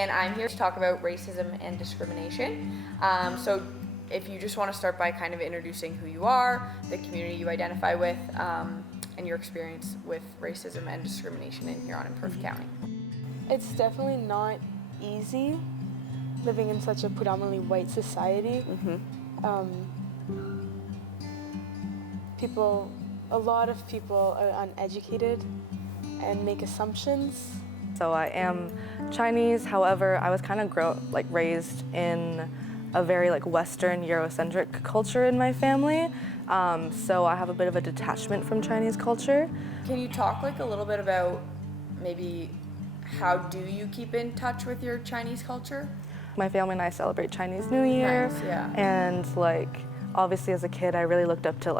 and I'm here to talk about racism and discrimination. So if you just want to start by kind of introducing who you are, the community you identify with, and your experience with racism and discrimination in Huron and Perth County. It's definitely not easy living in such a predominantly white society. A lot of people are uneducated and make assumptions. So I am Chinese, however, I was kind of raised in a very Western Eurocentric culture in my family. So I have a bit of a detachment from Chinese culture. Can you talk a little bit about maybe how do you keep in touch with your Chinese culture? My family and I celebrate Chinese New Year. Nice, yeah. And obviously as a kid I really looked up to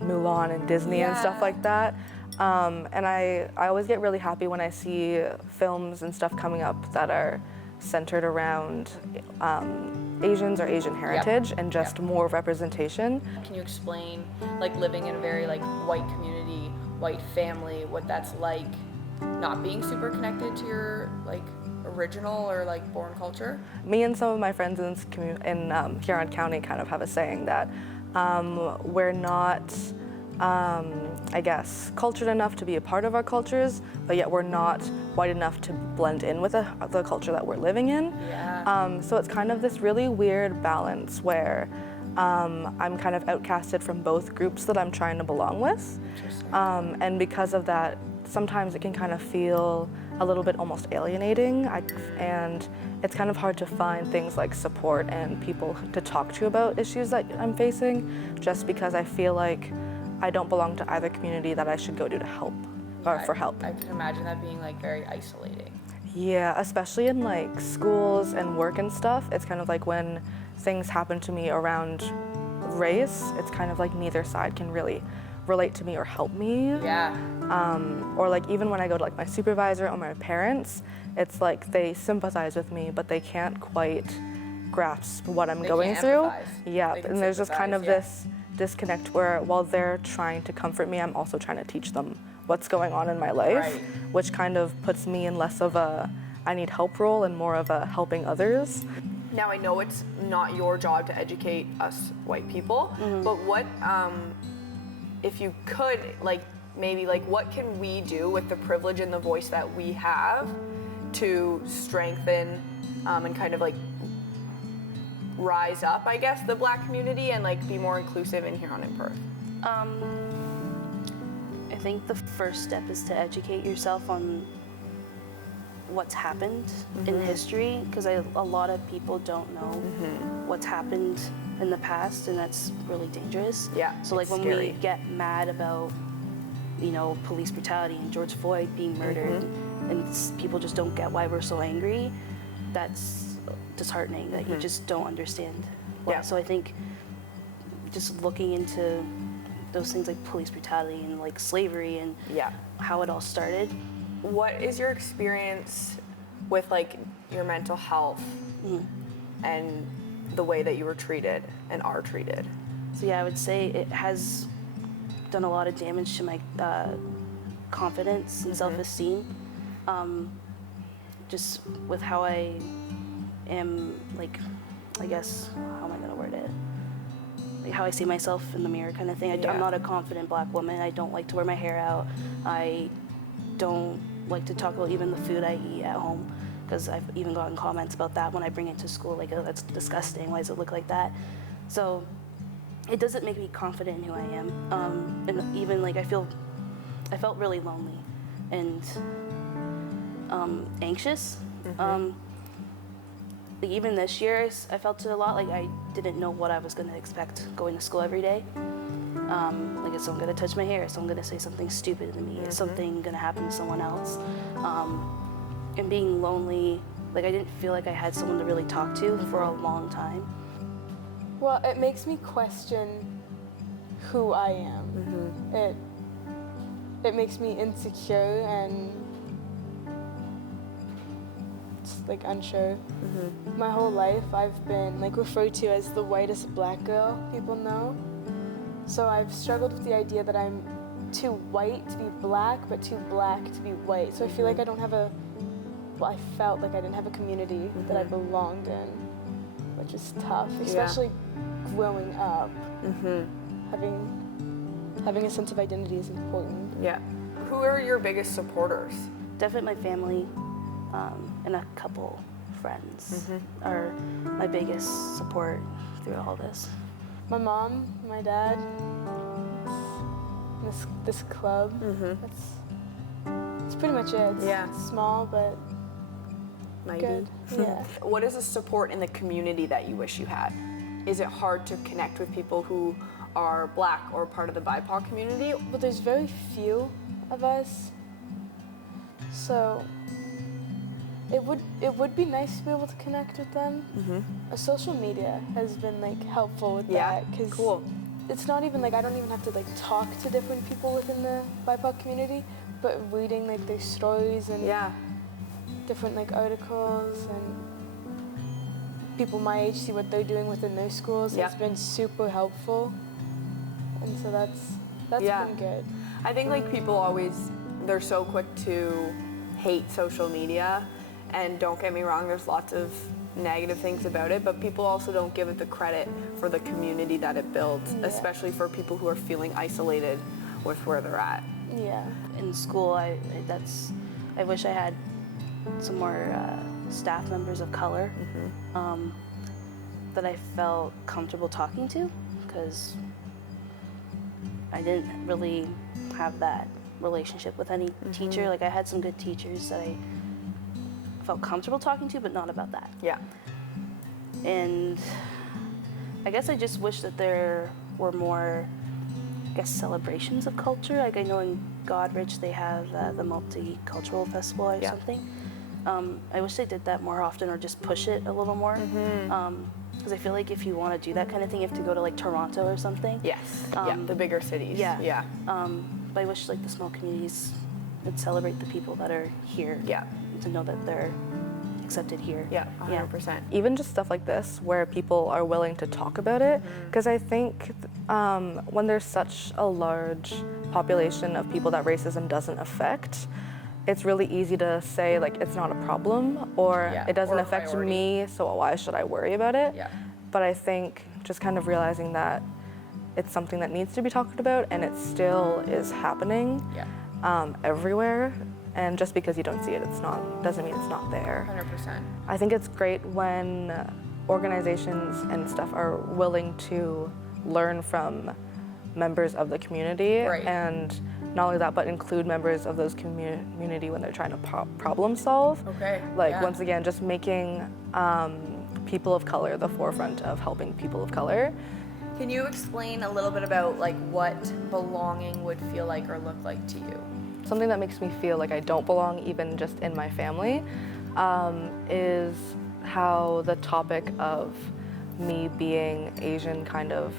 Mulan and Disney and stuff like that. And I always get really happy when I see films and stuff coming up that are centered around Asians or Asian heritage and just more representation. Can you explain living in a very white community, white family, what that's like, not being super connected to your original or born culture? Me and some of my friends in Huron County kind of have a saying that we're not I guess, cultured enough to be a part of our cultures, but yet we're not white enough to blend in with the culture that we're living in. Yeah. So it's kind of this really weird balance where I'm kind of outcasted from both groups that I'm trying to belong with. And because of that, sometimes it can kind of feel a little bit almost alienating, and it's kind of hard to find things like support and people to talk to about issues that I'm facing, just because I feel like I don't belong to either community that I should go to help, or for help. I can imagine that being very isolating. Yeah, especially in schools and work and stuff. It's kind of when things happen to me around race, it's kind of neither side can really relate to me or help me. Yeah. Or even when I go to my supervisor or my parents, it's they sympathize with me, but they can't quite grasp what I'm going through. Empathize. Yeah, and there's just kind of this disconnect where while they're trying to comfort me, I'm also trying to teach them what's going on in my life, which kind of puts me in less of a I need help role and more of a helping others. Now I know it's not your job to educate us white people, but what, if you could, maybe what can we do with the privilege and the voice that we have to strengthen and kind of rise up, I guess, the Black community and be more inclusive in Huron and Perth? I think the first step is to educate yourself on what's happened in history, because a lot of people don't know what's happened in the past, and that's really dangerous. Yeah. So when we get mad about police brutality and George Floyd being murdered, and people just don't get why we're so angry, that's disheartening that you just don't understand why. So I think just looking into those things like police brutality and slavery and how it all started. What is your experience with your mental health and the way that you were treated and are treated? So yeah, I would say it has done a lot of damage to my confidence and self-esteem. Just with how I am, I guess, how am I gonna word it? How I see myself in the mirror kind of thing. I'm not a confident Black woman. I don't like to wear my hair out. I don't like to talk about even the food I eat at home, because I've even gotten comments about that when I bring it to school, oh, that's disgusting, why does it look like that? So it doesn't make me confident in who I am. And even I felt really lonely and anxious. Even this year, I felt it a lot. I didn't know what I was going to expect going to school every day. Is someone going to touch my hair? Is someone going to say something stupid to me? Is something going to happen to someone else? And being lonely, I didn't feel like I had someone to really talk to for a long time. Well, it makes me question who I am. It makes me insecure and just unsure. My whole life I've been referred to as the whitest Black girl people know. So I've struggled with the idea that I'm too white to be Black, but too Black to be white. So I feel like I don't have a I felt like I didn't have a community that I belonged in, which is tough, especially growing up. Having a sense of identity is important. Yeah. Who are your biggest supporters? Definitely my family, and a couple friends are my biggest support through all this. My mom, my dad, this club. That's pretty much it. It's small, but good. Yeah. What is the support in the community that you wish you had? Is it hard to connect with people who are Black or part of the BIPOC community? But there's very few of us, so it would be nice to be able to connect with them. Social media has been like helpful with that, because it's not even like I don't even have to like talk to different people within the BIPOC community, but reading like their stories and different like articles and people my age see what they're doing within their schools. It's been super helpful, and so that's been good. I think like people always, they're so quick to hate social media, and don't get me wrong, there's lots of negative things about it, but people also don't give it the credit for the community that it builds, especially for people who are feeling isolated with where they're at. In school, I wish I had some more staff members of color that I felt comfortable talking to, because I didn't really have that relationship with any teacher. Like I had some good teachers that I felt comfortable talking to, but not about that. And I guess I just wish that there were more, I guess, celebrations of culture. Like I know in Godrich they have the multicultural festival or something. I wish they did that more often, or just push it a little more. Because I feel like if you want to do that kind of thing, you have to go to like Toronto or something. The bigger cities. But I wish like the small communities would celebrate the people that are here. To know that they're accepted here. 100%. Even just stuff like this, where people are willing to talk about it, because I think when there's such a large population of people that racism doesn't affect, it's really easy to say like it's not a problem, or it doesn't affect me, so why should I worry about it? But I think just kind of realizing that it's something that needs to be talked about, and it still is happening everywhere. And just because you don't see it, doesn't mean it's not there. 100%. I think it's great when organizations and stuff are willing to learn from members of the community, and not only that, but include members of those community when they're trying to problem solve. Once again, just making people of color the forefront of helping people of color. Can you explain a little bit about like what belonging would feel like or look like to you? Something that makes me feel like I don't belong, even just in my family, is how the topic of me being Asian kind of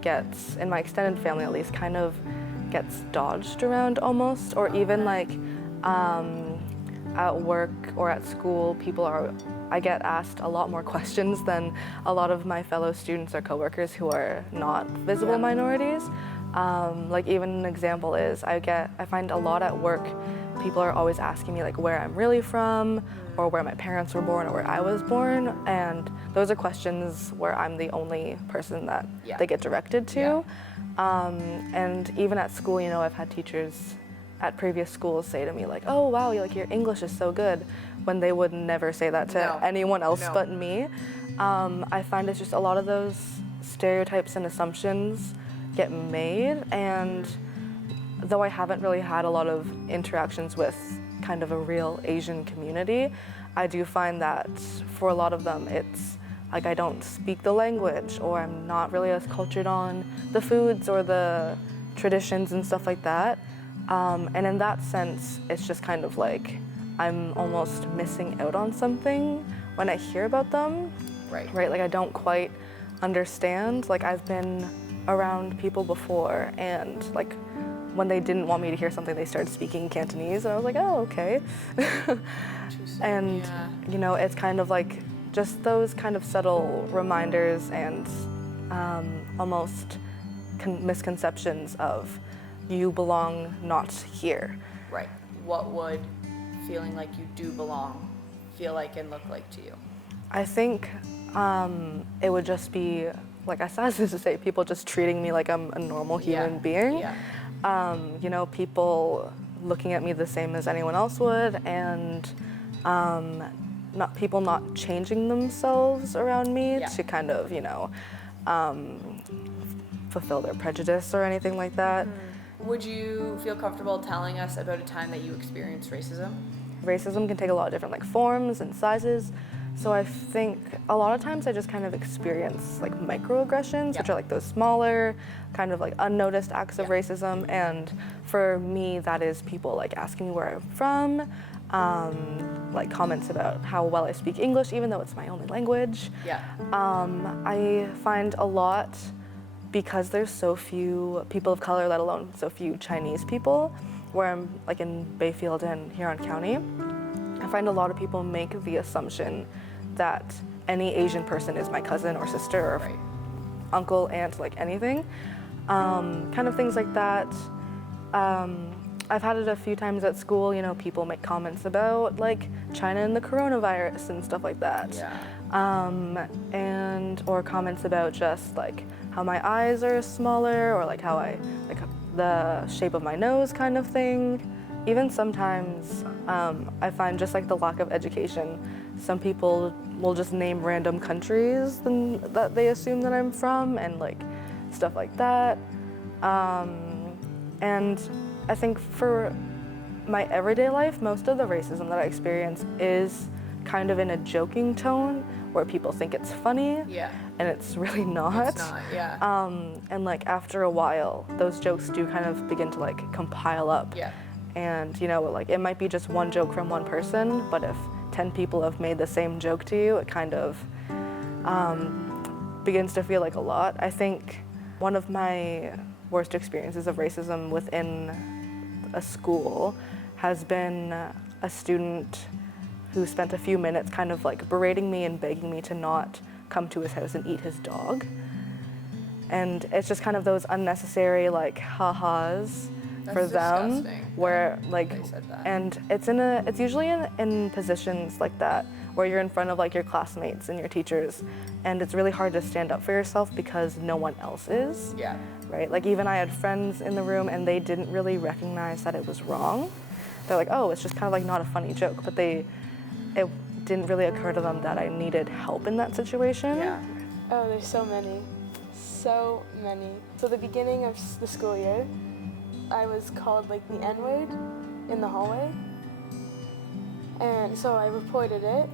gets, in my extended family at least, kind of gets dodged around almost, or even like at work or at school, I get asked a lot more questions than a lot of my fellow students or coworkers who are not visible minorities. Like even an example is I find a lot at work, people are always asking me like where I'm really from, or where my parents were born, or where I was born, and those are questions where I'm the only person that they get directed to. And even at school, you know, I've had teachers at previous schools say to me like, oh wow, like your English is so good, when they would never say that to anyone else but me. I find it's just a lot of those stereotypes and assumptions get made, and though I haven't really had a lot of interactions with kind of a real Asian community, I do find that for a lot of them it's like I don't speak the language, or I'm not really as cultured on the foods or the traditions and stuff like that. And in that sense, it's just kind of like I'm almost missing out on something when I hear about them. Right, like I don't quite understand. Like I've been around people before, and like when they didn't want me to hear something, they started speaking Cantonese, and I was like, oh, okay. And you know, it's kind of like just those kind of subtle reminders and almost misconceptions of you belong not here. Right. What would feeling like you do belong feel like and look like to you? I think it would just be, like I started to say, people just treating me like I'm a normal human being. Yeah. You know, people looking at me the same as anyone else would, and people not changing themselves around me to kind of, you know, fulfill their prejudice or anything like that. Would you feel comfortable telling us about a time that you experienced racism? Racism can take a lot of different like forms and sizes. So I think a lot of times I just kind of experience like microaggressions, which are like those smaller, kind of like unnoticed acts of racism. And for me, that is people like asking me where I'm from, like comments about how well I speak English, even though it's my only language. Yeah. I find a lot, because there's so few people of color, let alone so few Chinese people, where I'm like in Bayfield and Huron County, I find a lot of people make the assumption that any Asian person is my cousin or sister or uncle, aunt, like anything. Kind of things like that. I've had it a few times at school, you know, people make comments about like China and the coronavirus and stuff like that. Yeah. Or comments about just like how my eyes are smaller, or like how like the shape of my nose kind of thing. Even sometimes I find just like the lack of education, some people will just name random countries that they assume that I'm from, and like stuff like that. And I think for my everyday life, most of the racism that I experience is kind of in a joking tone, where people think it's funny, and it's really not. It's not, yeah. And like after a while, those jokes do kind of begin to like compile up. Yeah. And you know, like it might be just one joke from one person, but if 10 people have made the same joke to you, it kind of begins to feel like a lot. I think one of my worst experiences of racism within a school has been a student who spent a few minutes kind of like berating me and begging me to not come to his house and eat his dog. And it's just kind of those unnecessary like ha-has for them, disgusting. where like, They said that. and it's usually in positions like that where you're in front of like your classmates and your teachers, and it's really hard to stand up for yourself because no one else is. Yeah. Right? Like even I had friends in the room and they didn't really recognize that it was wrong. They're like, oh, it's just kind of like not a funny joke, but it didn't really occur to them that I needed help in that situation. Yeah. Oh, there's so many. So many. So the beginning of the school year, I was called like the N-word in the hallway. And so I reported it,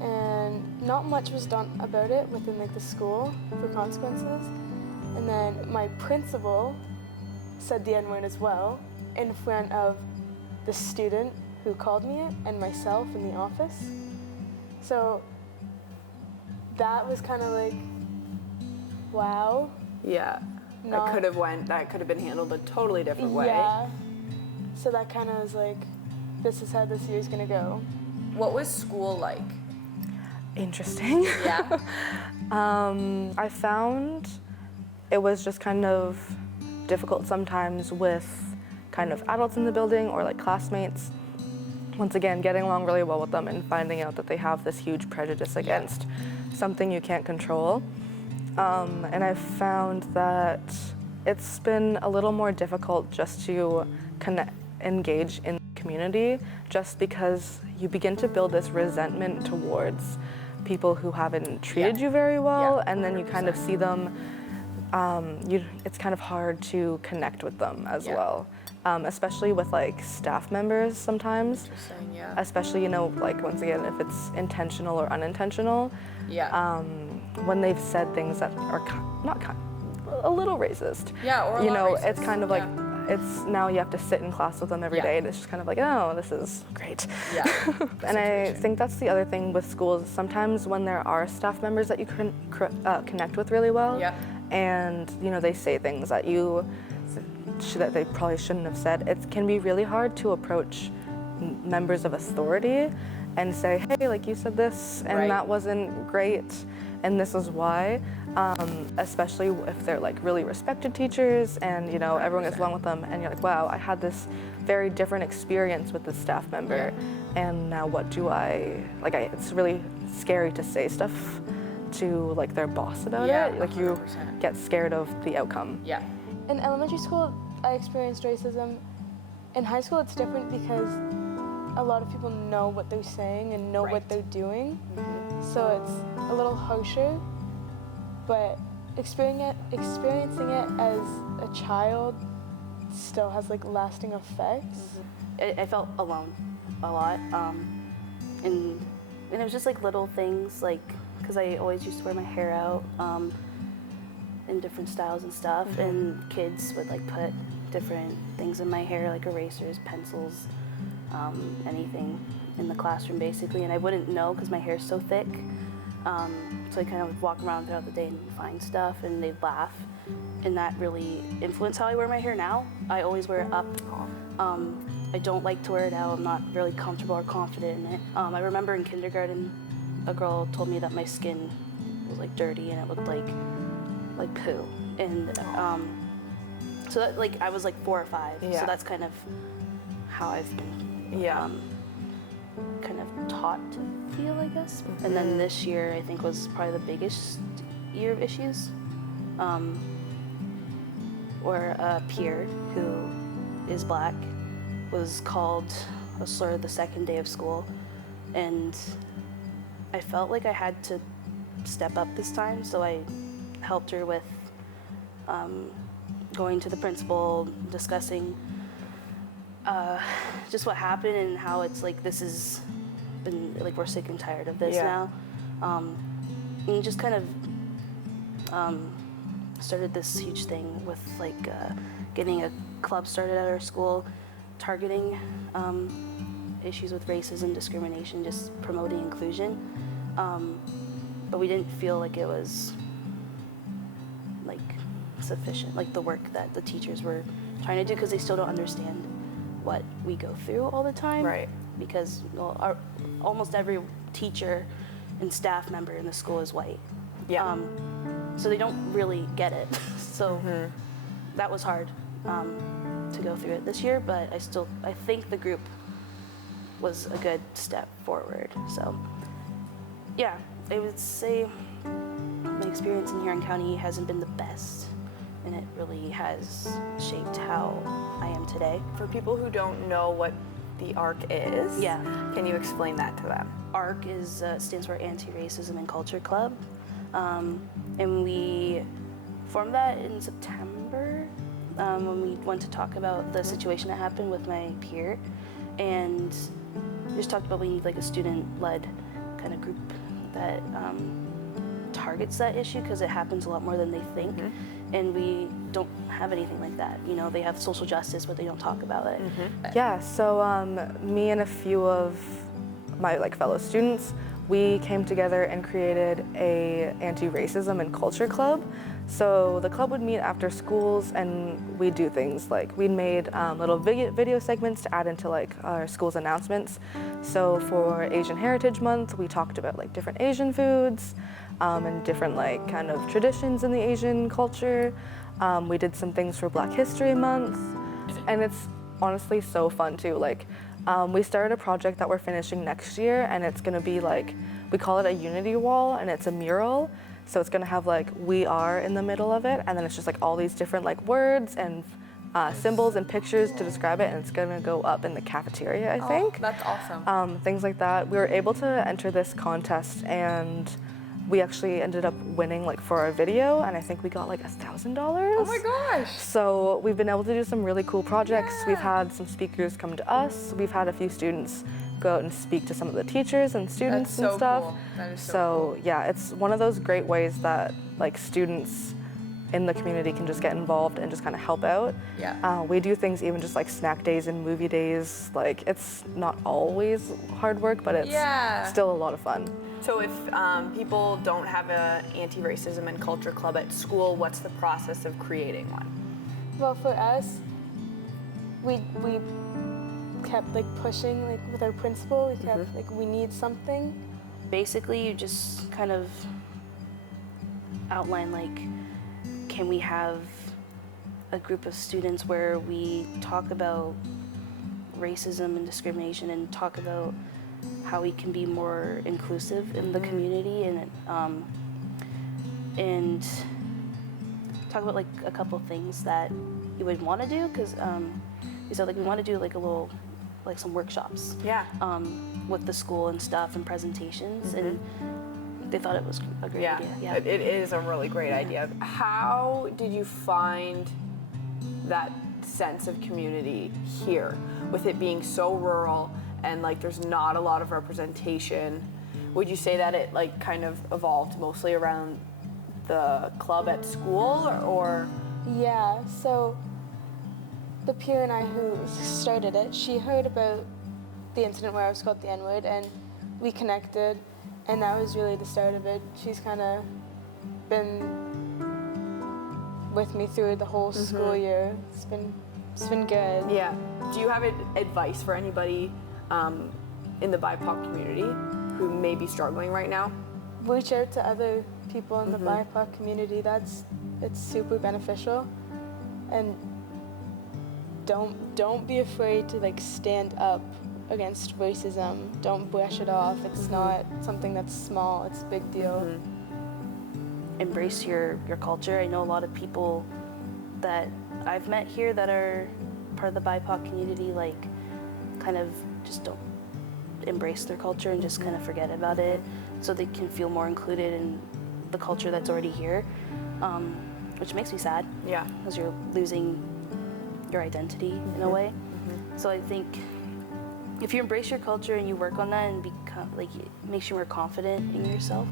and not much was done about it within like the school for consequences. And then my principal said the N-word as well in front of the student who called me it and myself in the office. So that was kind of like, wow. Yeah. Not- That could have been handled a totally different way. Yeah. So that kind of was like, this is how this year's gonna go. What was school like? Interesting. Yeah. I found it was just kind of difficult sometimes with kind of adults in the building or like classmates. Once again, getting along really well with them and finding out that they have this huge prejudice against something you can't control. And I've found that it's been a little more difficult just to engage in the community, just because you begin to build this resentment towards people who haven't treated you very well, and then you kind of see them, it's kind of hard to connect with them as well. Especially with like staff members sometimes. Interesting, yeah. Especially, you know, like once again, if it's intentional or unintentional. Yeah. When they've said things that are a little racist. Yeah, or a you lot know, racist. it's kind of like, it's now you have to sit in class with them every day, and it's just kind of like, oh, this is great. Yeah. And I think that's the other thing with schools. Sometimes when there are staff members that you can connect with really well, and you know they say things that that they probably shouldn't have said, it can be really hard to approach members of authority and say, hey, like you said this, and that wasn't great, and this is why. Especially if they're like really respected teachers and you know everyone gets along with them and you're like, wow, I had this very different experience with this staff member, and now what do I like? It's really scary to say stuff to like their boss about it. Like 100%. You get scared of the outcome. Yeah. In elementary school, I experienced racism. In high school, it's different because a lot of people know what they're saying and know what they're doing, so it's a little harsher. But experiencing it as a child still has like lasting effects. I felt alone a lot, and it was just like little things, like because I always used to wear my hair out in different styles and stuff, and kids would like put different things in my hair, like erasers, pencils, anything in the classroom basically, and I wouldn't know because my hair is so thick. So I kind of would walk around throughout the day and find stuff, and they'd laugh, and that really influenced how I wear my hair now. I always wear it up. I don't like to wear it out. I'm not really comfortable or confident in it. I remember in kindergarten, a girl told me that my skin was like dirty and it looked like poo, and so that like I was like 4 or 5. So that's kind of how I've been. Kind of taught to feel, I guess. And then this year, I think, was probably the biggest year of issues. Where a peer who is black was called a slur the second day of school, and I felt like I had to step up this time, so I helped her with going to the principal, discussing just what happened and how it's like this is been like we're sick and tired of this now, and just kind of started this huge thing with like getting a club started at our school, targeting issues with racism, discrimination, just promoting inclusion, but we didn't feel like it was like sufficient, like the work that the teachers were trying to do, because they still don't understand what we go through all the time. Right. Because almost every teacher and staff member in the school is white. Yeah. So they don't really get it. So that was hard to go through it this year, but I think the group was a good step forward. So yeah, I would say my experience in Huron County hasn't been the best, and it really has shaped how I am today. For people who don't know what the ARC is, can you explain that to them? ARC stands for Anti-Racism and Culture Club, and we formed that in September when we went to talk about the situation that happened with my peer, and we just talked about we need like a student-led kind of group that targets that issue, because it happens a lot more than they think. And we don't have anything like that. You know, they have social justice, but they don't talk about it. Yeah, so me and a few of my like fellow students, we came together and created a anti-racism and culture club. So the club would meet after schools, and we'd do things like we made little video segments to add into like our school's announcements. So for Asian Heritage Month, we talked about like different Asian foods, and different like kind of traditions in the Asian culture. We did some things for Black History Month, and it's honestly so fun too. Like we started a project that we're finishing next year, and it's gonna be like, we call it a unity wall, and it's a mural. So it's gonna have like "we are" in the middle of it, and then it's just like all these different like words and symbols and pictures to describe it, and it's gonna go up in the cafeteria, I think. That's awesome. Things like that. We were able to enter this contest, and we actually ended up winning like for our video, and I think we got like $1,000. Oh my gosh. So we've been able to do some really cool projects. We've had some speakers come to us. We've had a few students go out and speak to some of the teachers and students and stuff. Cool. That is so cool. Yeah, it's one of those great ways that like students in the community can just get involved and just kind of help out. Yeah. We do things even just like snack days and movie days. Like it's not always hard work, but it's still a lot of fun. So if people don't have an anti-racism and culture club at school, what's the process of creating one? Well, for us, we kept like pushing like with our principal. We kept like we need something. Basically, you just kind of outline like, can we have a group of students where we talk about racism and discrimination and talk about how we can be more inclusive in the community, and talk about like a couple things that you would want to do, because we said like we want to do like a little, like some workshops with the school and stuff and presentations, and they thought it was a great idea. Yeah, it is a really great idea. How did you find that sense of community here, with it being so rural and like there's not a lot of representation? Would you say that it like kind of evolved mostly around the club at school, or? Yeah, so the peer and I who started it, she heard about the incident where I was called the N-word, and we connected, and that was really the start of it. She's kind of been with me through the whole school year. It's been good. Yeah. Do you have advice for anybody in the BIPOC community who may be struggling right now? Reach out to other people in the BIPOC community. It's super beneficial, and don't be afraid to like stand up against racism. Don't brush it off. It's not something that's small. It's a big deal. Embrace your culture. I know a lot of people that I've met here that are part of the BIPOC community, like kind of just don't embrace their culture and just kind of forget about it, so they can feel more included in the culture that's already here, which makes me sad. Yeah. Because you're losing your identity in a way. So I think if you embrace your culture and you work on that and become like, it makes you more confident in yourself.